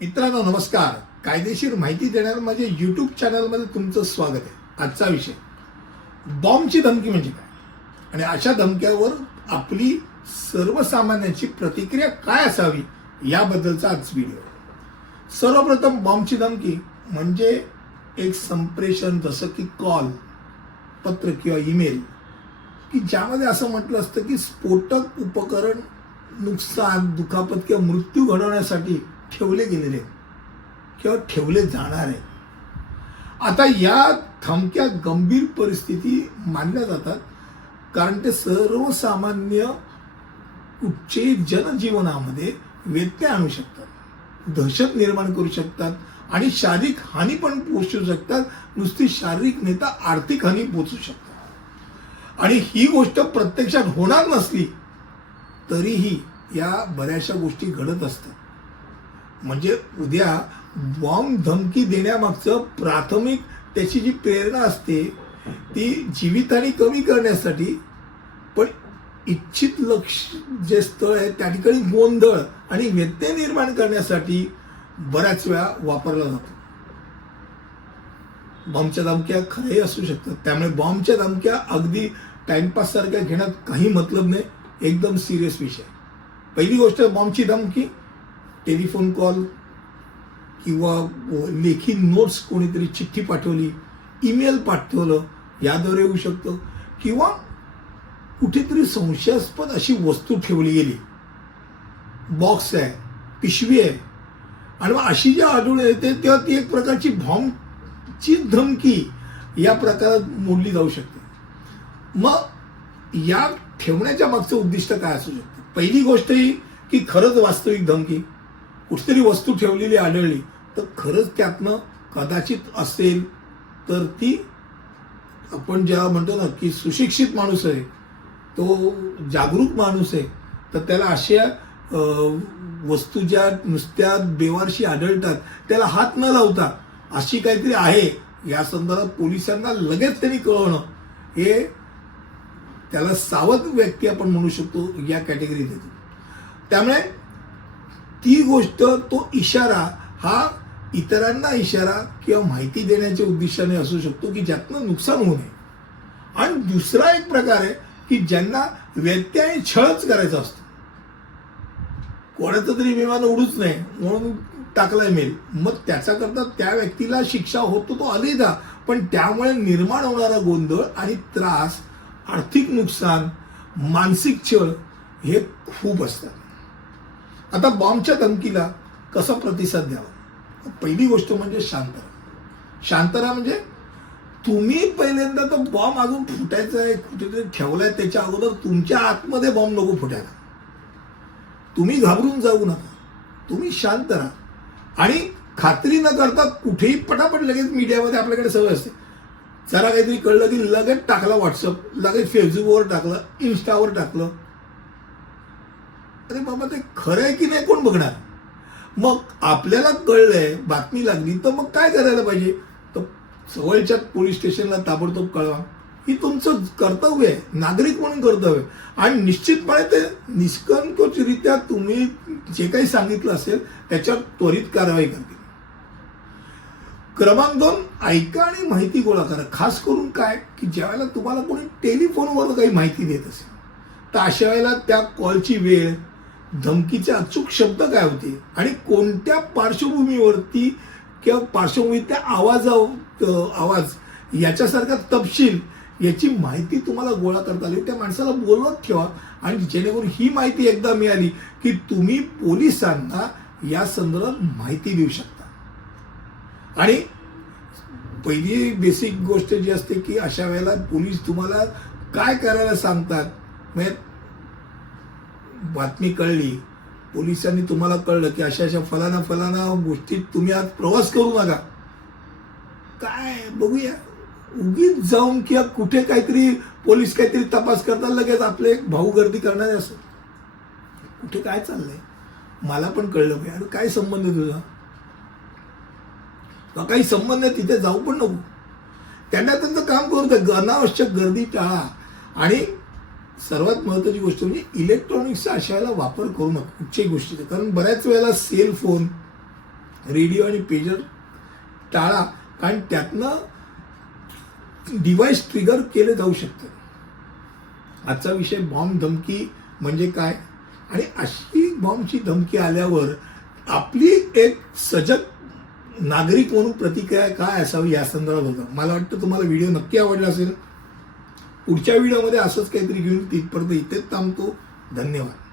मित्रांनो नमस्कार. कायदेशीर माहिती देणाऱ्या माझ्या यूट्यूब चॅनलमध्ये तुमचं स्वागत आहे. आजचा विषय. बॉम्बची धमकी म्हणजे काय? आणि अशा धमक्यावर आपली सर्वसामान्यांची प्रतिक्रिया काय असावी याबद्दलचा आज व्हिडिओ सर्वप्रथम बॉम्बची धमकी म्हणजे एक संप्रेषण जसं की कॉल पत्र किंवा ईमेल की ज्यामध्ये असं म्हटलं असतं की स्फोटक उपकरण नुकसान दुखापत किंवा मृत्यू घडवण्यासाठी ठेवले गेलेले आहेत. किंवा ठेवले जाणार आहेत. आता या धमक्या गंभीर परिस्थिती मानल्या जातात. कारण ते सर्वसामान्य कुठचेही जनजीवनामध्ये व्यत्यय आणू शकतात. दहशत निर्माण करू शकतात आणि शारीरिक हानी पण पोचू शकतात. नुसती शारीरिक नेता आर्थिक हानी पोचू शकतात. आणि ही गोष्ट प्रत्यक्षात होणार नसली तरीही या बऱ्याचशा गोष्टी घडत असतात. म्हणजे उद्या बॉम्ब धमकी देण्यामागचं प्राथमिक त्याची जी प्रेरणा असते ती जीवितहानी कमी करण्यासाठी पण इच्छित लक्ष जे स्थळ आहे त्या ठिकाणी गोंधळ आणि व्यत्यय निर्माण करण्यासाठी बऱ्याच वेळा वापरला जातो. बॉम्बच्या धमक्या खरंही असू शकतात. त्यामुळे बॉम्बच्या धमक्या अगदी टाइमपास सारख्या घेण्यात काही मतलब नाही. एकदम सिरियस विषय. पहिली गोष्ट बॉम्बची धमकी. टेलिफोन कॉल किंवा लेखी नोट्स कोणीतरी चिठ्ठी पाठवली ईमेल पाठवलं याद्वारे येऊ शकतं. किंवा कुठेतरी संशयास्पद अशी वस्तू ठेवली गेली. बॉक्स आहे पिशवी आहे. आणि मग अशी जी आढळून येते तेव्हा ती एक प्रकारची बॉम्बची धमकी या प्रकारात मोडली जाऊ शकते. मग या ठेवण्याच्या मागचं उद्दिष्ट काय असू शकतं? पहिली गोष्ट ही की खरंच वास्तविक धमकी. कुठतरी वस्तू ठेवलेली आढळली तर खरंच त्यातनं कदाचित असेल तर ती आपण ज्या म्हणतो ना की सुशिक्षित माणूस आहे तो जागरूक माणूस आहे तर त्याला अशा वस्तू ज्या नुसत्या बेवारशी आढळतात त्याला हात न लावता अशी काहीतरी आहे या संदर्भात पोलिसांना लगेच त्यांनी कळवणं हे त्याला सावध व्यक्ती आपण म्हणू शकतो या कॅटेगरीत येतो. त्यामुळे ती गोष्ट तो इशारा हा इतरांना इशारा किंवा माहिती देण्याच्या उद्देशाने असू शकतो की ज्यातनं नुकसान होऊ नये. आणि दुसरा एक प्रकार आहे की ज्यांना व्यत्यय छळच करायचा असतो. कोणाचं तरी विमान उडूच नाही म्हणून टाकलाय मेल. मग त्याच्याकरता त्या व्यक्तीला शिक्षा होतो तो अनेकदा पण त्यामुळे निर्माण होणारा गोंधळ आणि त्रास आर्थिक नुकसान मानसिक छळ हे खूप असतात. आता बॉम्बच्या धमकीला कसा प्रतिसाद द्यावा? पहिली गोष्ट म्हणजे शांत शांतरा शांत राहा म्हणजे तुम्ही पहिल्यांदा तो बॉम्ब अजून फुटायचा आहे कुठेतरी ठेवलाय त्याच्या अगोदर तुमच्या आतमध्ये बॉम्ब नको फुटायला. तुम्ही घाबरून जाऊ नका. तुम्ही शांत राहा. आणि खात्री न करता कुठेही पटापट लगेच मीडियामध्ये आपल्याकडे सगळं असते. जरा काहीतरी कळलं की लगेच टाकला व्हॉट्सअप लगेच फेसबुकवर टाकलं इन्स्टावर टाकलं अरे बाबा ते खरं आहे की नाही कोण बघणार? मग आपल्याला कळलंय बातमी लागली तर मग काय करायला पाहिजे? तर जवळच्या पोलीस स्टेशनला ताबडतोब कळवा. ही तुमचं कर्तव्य आहे नागरिक म्हणून कर्तव्य आणि निश्चितपणे ते निष्कंकोचरित्या तुम्ही जे काही सांगितलं असेल त्याच्यावर त्वरित कारवाई करतील. क्रमांक दोन ऐका आणि माहिती गोळा करा. खास करून काय? की ज्यावेळेला तुम्हाला कोणी टेलिफोनवर काही माहिती देत असेल. तर अशा वेळेला त्या कॉलची वेळ धमकीचे अचूक शब्द काय होते? आणि कोणत्या पार्श्वभूमीवरती किंवा पार्श्वभूमीत त्या आवाजा आवाज याच्यासारखा तपशील याची माहिती तुम्हाला गोळा करता आली. त्या माणसाला बोलवत ठेवा आणि जेणेकरून ही माहिती एकदा मिळाली की तुम्ही पोलिसांना या संदर्भात माहिती देऊ शकता. आणि पहिली बेसिक गोष्ट जी असते की अशा वेळेला पोलीस तुम्हाला काय करायला सांगतात? म्हणजे बातमी कळली. पोलिसांनी तुम्हाला कळलं की अशा अशा फलाना फलाना गोष्टीत तुम्ही आज प्रवास करू नका. काय? बघूया. उगीच जाऊन किंवा कुठे काहीतरी पोलीस काहीतरी तपास करतात लगेच आपले एक भाऊ गर्दी करणारे असं. कुठे काय चाललंय? मला पण कळलं पाहिजे अरे काय संबंध आहे तुझा? काही संबंध तिथे जाऊ पण नको. त्यांना त्यांचं काम करू द्या अनावश्यक गर्दी टाळा. आणि सर्वात महत्त्वाची गोष्ट म्हणजे इलेक्ट्रॉनिक्सचा अशा वेळेला वापर करू नका कुठच्याही गोष्टीचा. कारण बऱ्याच वेळेला सेल फोन रेडिओ आणि पेजर टाळा कारण त्यातनं डिव्हाइस ट्रिगर केले जाऊ शकतं आजचा विषय बॉम्ब धमकी म्हणजे काय? आणि अशी बॉम्बची धमकी आल्यावर आपली एक सजग नागरिक म्हणून प्रतिक्रिया काय असावी या संदर्भात होतं मला वाटतं तुम्हाला व्हिडिओ नक्की आवडला असेल. पुढच्या व्हिडिओमध्ये असंच काहीतरी घेऊन तिथपर्यंत इथेच थांबतो. धन्यवाद.